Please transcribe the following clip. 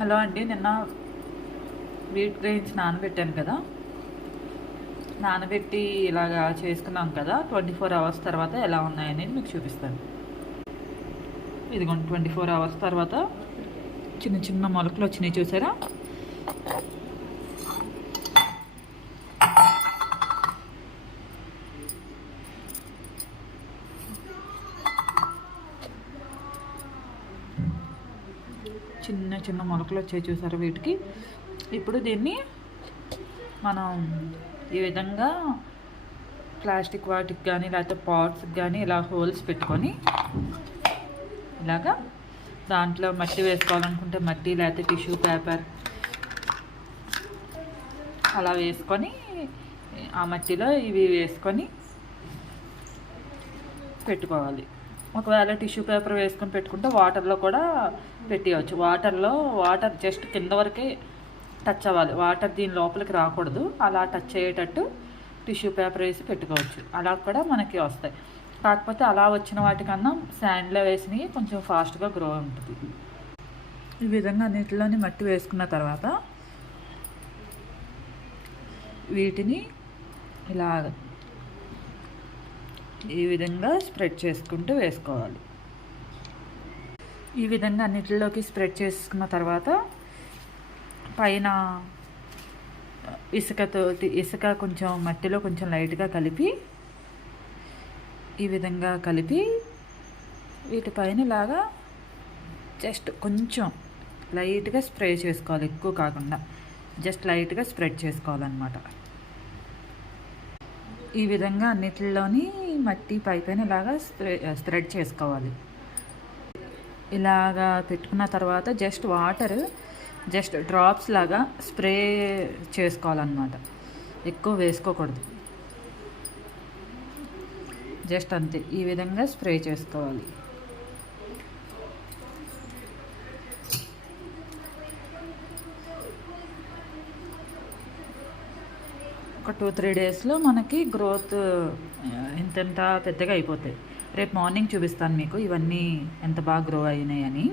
Hello అండి, నిన్న wheat grains నానబెట్టాను కదా. నానబెట్టి ఇలాగా చేసుకున్నాం కదా. 24 అవర్స్ తర్వాత ఎలా ఉన్నాయనేది మీకు చూపిస్తాను. ఇదిగోండి, 24 అవర్స్ తర్వాత చిన్న చిన్న మొలకలు వచ్చినాయి, చూసారా? చిన్న చిన్న మొలకలు వచ్చాయి, చూసారా? వీటికి ఇప్పుడు దీన్ని మనం ఈ విధంగా ప్లాస్టిక్ వాటికి కానీ లేకపోతే పాట్స్కి కానీ ఇలా హోల్స్ పెట్టుకొని ఇలాగా దాంట్లో మట్టి వేసుకోవాలనుకుంటే మట్టి, లేకపోతే టిష్యూ పేపర్ అలా వేసుకొని ఆ మట్టిలో ఇవి వేసుకొని పెట్టుకోవాలి. ఒకవేళ టిష్యూ పేపర్ వేసుకొని పెట్టుకుంటే వాటర్లో కూడా పెట్టేయచ్చు. వాటర్ జస్ట్ కింద వరకే టచ్ అవ్వాలి, వాటర్ దీని లోపలికి రాకూడదు. అలా టచ్ అయ్యేటట్టు టిష్యూ పేపర్ వేసి పెట్టుకోవచ్చు. అలా కూడా మనకి వస్తాయి. కాకపోతే అలా వచ్చిన వాటికన్నా శాండ్లో వేసినవి కొంచెం ఫాస్ట్గా గ్రో ఉంటుంది. ఈ విధంగా అన్నిటిలోని మట్టి వేసుకున్న తర్వాత వీటిని ఇలా ఈ విధంగా స్ప్రెడ్ చేసుకుంటూ వేసుకోవాలి. ఈ విధంగా అన్నిటిలోకి స్ప్రెడ్ చేసుకున్న తర్వాత పైన ఇసుక కొంచెం మట్టిలో కొంచెం లైట్గా కలిపి ఈ విధంగా కలిపి వీటిపైన ఇలాగా జస్ట్ కొంచెం లైట్గా స్ప్రే చేసుకోవాలి, ఎక్కువ కాకుండా జస్ట్ లైట్గా స్ప్రెడ్ చేసుకోవాలన్నమాట. ఈ విధంగా అన్నిటిలోని మట్టి పైన ఇలాగా స్ప్రెడ్ చేసుకోవాలి. ఇలాగా పెట్టుకున్న తర్వాత జస్ట్ వాటర్ జస్ట్ డ్రాప్స్ లాగా స్ప్రే చేసుకోవాలన్నమాట, ఎక్కువ వేసుకోకూడదు. జస్ట్ అంతే, ఈ విధంగా స్ప్రే చేసుకోవాలి. ఒక 2-3 డేస్లో మనకి గ్రోత్ ఇంత పెద్దగా అయిపోతాయి. రేపు మార్నింగ్ చూపిస్తాను మీకు ఇవన్నీ ఎంత బాగా గ్రో అయినాయని.